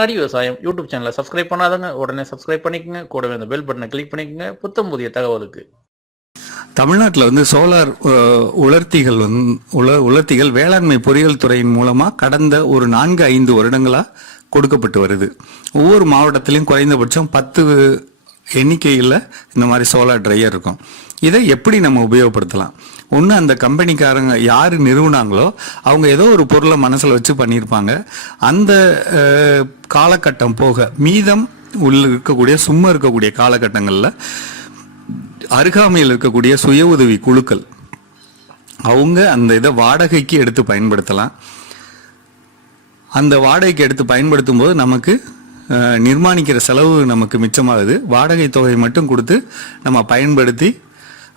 ஹரி விவசாயம் யூடியூப் சேனலை சப்ஸ்கிரைப் பண்ணாதங்க உடனே சப்ஸ்கிரைப் பண்ணிக்கங்க. கூடவே இந்த பெல் பட்டனை கிளிக் பண்ணிக்கங்க புத்தம் புதிய தகவலுக்கு. தமிழ்நாட்டில் வந்து சோலார் உலர்த்திகள் வேளாண்மை பொறியியல் துறையின் மூலமாக கடந்த ஒரு 4-5 வருடங்களாக கொடுக்கப்பட்டு வருது. ஒவ்வொரு மாவட்டத்திலையும் குறைந்தபட்சம் 10 எண்ணிக்கையில் இந்த மாதிரி சோலார் ட்ரையர் இருக்கும். இதை எப்படி நம்ம உபயோகப்படுத்தலாம்? ஒன்று, அந்த கம்பெனிக்காரங்க யார் நிறுவனாங்களோ அவங்க ஏதோ ஒரு பொருளை மனசில் வச்சு பண்ணியிருப்பாங்க. அந்த காலகட்டம் போக மீதம் இருக்கக்கூடிய சும்மா இருக்கக்கூடிய காலகட்டங்களில் அருகாமையில் இருக்கக்கூடிய சுய உதவி குழுக்கள் அவங்க அந்த இதை வாடகைக்கு எடுத்து பயன்படுத்தலாம். அந்த வாடகைக்கு எடுத்து பயன்படுத்தும் போது நமக்கு நிர்மாணிக்கிற செலவு நமக்கு மிச்சமாகுது. வாடகை தொகை மட்டும் கொடுத்து நம்ம பயன்படுத்தி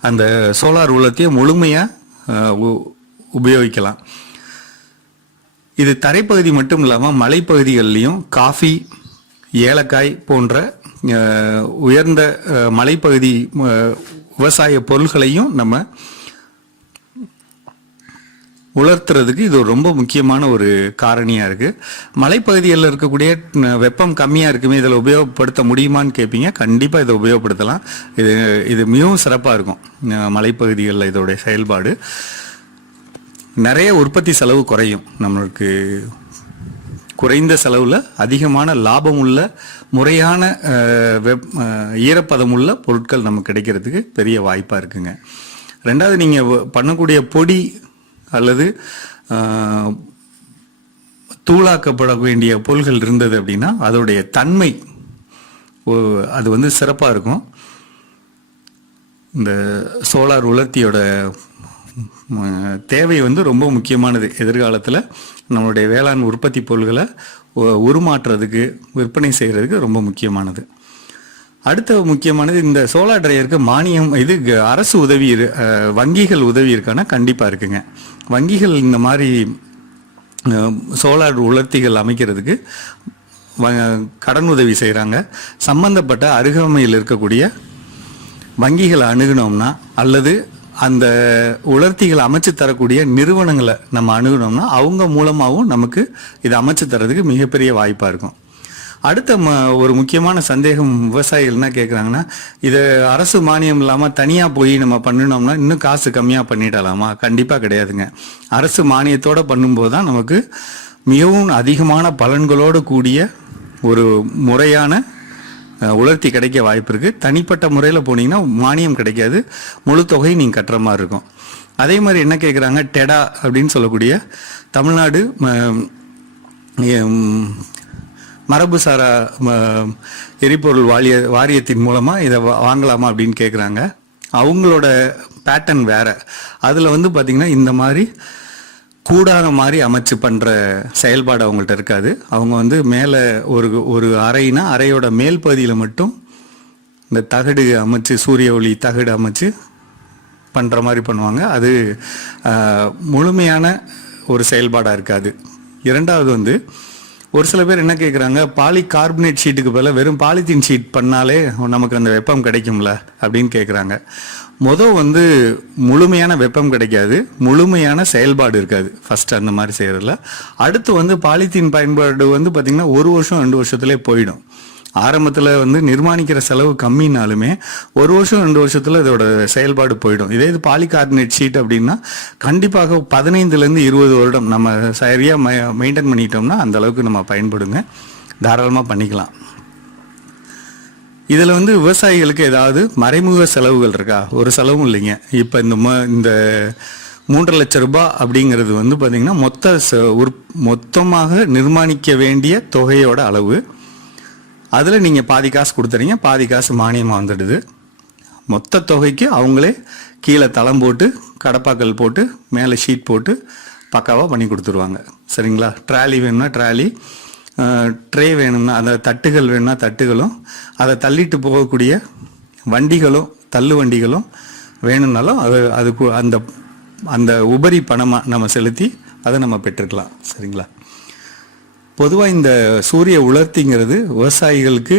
அந்த சோலார் உலர்த்தியை முழுமையாக உபயோகிக்கலாம். இது தரைப்பகுதி மட்டும் இல்லாமல் மலைப்பகுதிகள்லையும் காஃபி, ஏலக்காய் போன்ற உயர்ந்த மலைப்பகுதி விவசாய பொருள்களையும் நம்ம உலர்த்துறதுக்கு இது ரொம்ப முக்கியமான ஒரு காரணியாக இருக்குது. மலைப்பகுதிகளில் இருக்கக்கூடிய வெப்பம் கம்மியாக இருக்குமே, இதில் உபயோகப்படுத்த முடியுமான்னு கேட்பீங்க. கண்டிப்பாக இதை உபயோகப்படுத்தலாம். இது மிகவும் சிறப்பாக இருக்கும். மலைப்பகுதிகளில் இதோடைய செயல்பாடு நிறைய உற்பத்தி செலவு குறையும். நம்மளுக்கு குறைந்த செலவில் அதிகமான லாபம் உள்ள முறையான ஈரப்பதம் உள்ள பொருட்கள் நமக்கு கிடைக்கிறதுக்கு பெரிய வாய்ப்பாக இருக்குங்க. ரெண்டாவது, நீங்கள் பண்ணக்கூடிய பொடி அல்லது தூளாக்கப்பட வேண்டிய பொருள்கள் இருந்தது அப்படின்னா அதோடைய தன்மை அது வந்து சிறப்பாக இருக்கும். இந்த சோலார் உலர்த்தியோட தேவை வந்து ரொம்ப முக்கியமானது. எதிர்காலத்தில் நம்மளுடைய வேளாண் உற்பத்தி பொருள்களை உருமாற்றுறதுக்கு, விற்பனை செய்கிறதுக்கு ரொம்ப முக்கியமானது. அடுத்த முக்கியமானது, இந்த சோலார் ட்ரையருக்கு மானியம், இது அரசு உதவி, வங்கிகள் உதவி இருக்கான்னா கண்டிப்பாக இருக்குங்க. வங்கிகள் இந்த மாதிரி சோலார் உலர்த்திகள் அமைக்கிறதுக்கு கடன் உதவி செய்கிறாங்க. சம்பந்தப்பட்ட அருகாமையில் இருக்கக்கூடிய வங்கிகளை அணுகினோம்னா அல்லது அந்த உலர்த்திகளை அமைச்சு தரக்கூடிய நிறுவனங்களை நம்ம அணுகினோம்னா அவங்க மூலமாகவும் நமக்கு இதை அமைச்சு தரதுக்கு மிகப்பெரிய வாய்ப்பாக இருக்கும். அடுத்த ஒரு முக்கியமான சந்தேகம் விவசாயிகள் என்ன கேட்குறாங்கன்னா, இதை அரசு மானியம் இல்லாமல் தனியாக போய் நம்ம பண்ணினோம்னா இன்னும் காசு கம்மியாக பண்ணிடலாமா? கண்டிப்பாக கிடையாதுங்க. அரசு மானியத்தோடு பண்ணும்போது தான் நமக்கு மிகவும் அதிகமான பலன்களோடு கூடிய ஒரு முறையான உலர்த்தி கிடைக்க வாய்ப்பு இருக்குது. தனிப்பட்ட முறையில் போனீங்கன்னா மானியம் கிடைக்காது, முழு தொகையும் நீங்கள் கட்டுற மாதிரி இருக்கும். அதே மாதிரி என்ன கேட்குறாங்க, டெடா அப்படின்னு சொல்லக்கூடிய தமிழ்நாடு மரபுசாரா எரிபொருள் வாரியத்தின் மூலமாக இதை வாங்கலாமா அப்படின்னு கேட்குறாங்க. அவங்களோட பேட்டர்ன் வேறு. அதில் வந்து பார்த்திங்கன்னா இந்த மாதிரி கூடாத மாதிரி அமைச்சு பண்ணுற செயல்பாடு அவங்கள்ட்ட இருக்காது. அவங்க வந்து மேலே ஒரு அறைனா அறையோட மேல் பகுதியில் மட்டும் இந்த தகடு அமைச்சு, சூரிய ஒளி தகடு அமைச்சு பண்ணுற மாதிரி பண்ணுவாங்க. அது முழுமையான ஒரு செயல்பாடாக இருக்காது. இரண்டாவது வந்து ஒரு சில பேர் என்ன கேட்குறாங்க, பாலிகார்பனேட் ஷீட்டுக்கு பதிலாக வெறும் பாலித்தீன் ஷீட் பண்ணாலே நமக்கு அந்த வெப்பம் கிடைக்கும்ல அப்படின்னு கேட்குறாங்க. வந்து முழுமையான வெப்பம் கிடைக்காது, முழுமையான செயல்பாடு இருக்காது ஃபர்ஸ்ட் அந்த மாதிரி செய்கிறதுல. அடுத்து வந்து பாலித்தீன் பயன்பாடு வந்து பார்த்திங்கன்னா 1 வருஷம் 2 வருஷத்துலேயே போயிடும். ஆரம்பத்தில் வந்து நிர்மாணிக்கிற செலவு கம்மினாலுமே 1 வருஷம் 2 வருஷத்தில் இதோட செயல்பாடு போயிடும். இதே இது பாலிகார்பனேட் ஷீட் அப்படின்னா கண்டிப்பாக 15லேருந்து 20 வருடம் நம்ம சரியாக மெயின்டைன் பண்ணிட்டோம்னா அந்த அளவுக்கு நம்ம பயன்படுங்க, தாராளமாக பண்ணிக்கலாம். இதில் வந்து விவசாயிகளுக்கு ஏதாவது மறைமுக செலவுகள் இருக்கா? ஒரு செலவும் இல்லைங்க. இப்போ இந்த 3 லட்சம் ரூபாய் அப்படிங்கிறது வந்து பார்த்திங்கன்னா மொத்தமாக நிர்மாணிக்க வேண்டிய தொகையோட அளவு. அதில் நீங்கள் பாதி காசு கொடுத்துறீங்க, பாதி காசு மானியமாக வந்துடுது. மொத்த தொகைக்கு அவங்களே கீழே தளம் போட்டு கடப்பாக்கல் போட்டு மேலே ஷீட் போட்டு பக்காவாக பண்ணி கொடுத்துருவாங்க. சரிங்களா? ட்ராலி வேணும்னா ட்ராலி, ட்ரே வேணும்னா அந்த தட்டுகள் வேணும்னா தட்டுகளும், அதை தள்ளிட்டு போகக்கூடிய வண்டிகளும் தள்ளு வண்டிகளும் வேணும்னாலும் அதுக்கு அந்த உபரி பணமாக நம்ம செலுத்தி அதை நம்ம பெற்றுக்கலாம். சரிங்களா? பொதுவாக இந்த சூரிய உலர்த்திங்கிறது விவசாயிகளுக்கு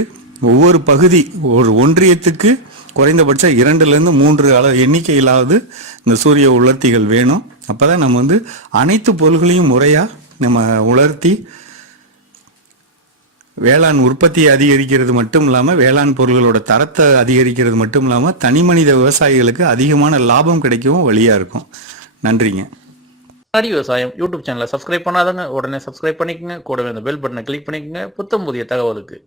ஒவ்வொரு பகுதி, ஒரு ஒன்றியத்துக்கு குறைந்தபட்சம் 2லேருந்து 3 எண்ணிக்கையிலாவது இந்த சூரிய உலர்த்திகள் வேணும். அப்போ தான் நம்ம வந்து அனைத்து பொருள்களையும் முறையாக நம்ம உலர்த்தி வேளாண் உற்பத்தியை அதிகரிக்கிறது மட்டும் இல்லாமல் வேளாண் பொருள்களோட தரத்தை அதிகரிக்கிறது மட்டும் இல்லாமல் தனிமனித விவசாயிகளுக்கு அதிகமான லாபம் கிடைக்கவும் வழியாக இருக்கும். நன்றிங்க. அடி விவசாயம் யூடியூப் சேனலை சப்ஸ்கிரைப் பண்ணாதவங்க உடனே சப்ஸ்கிரைப் பண்ணிக்கங்க. கூடவே இந்த பெல் பட்டனை கிளிக் பண்ணிக்கங்க. புத்தம் புதிய தகவலுக்கு.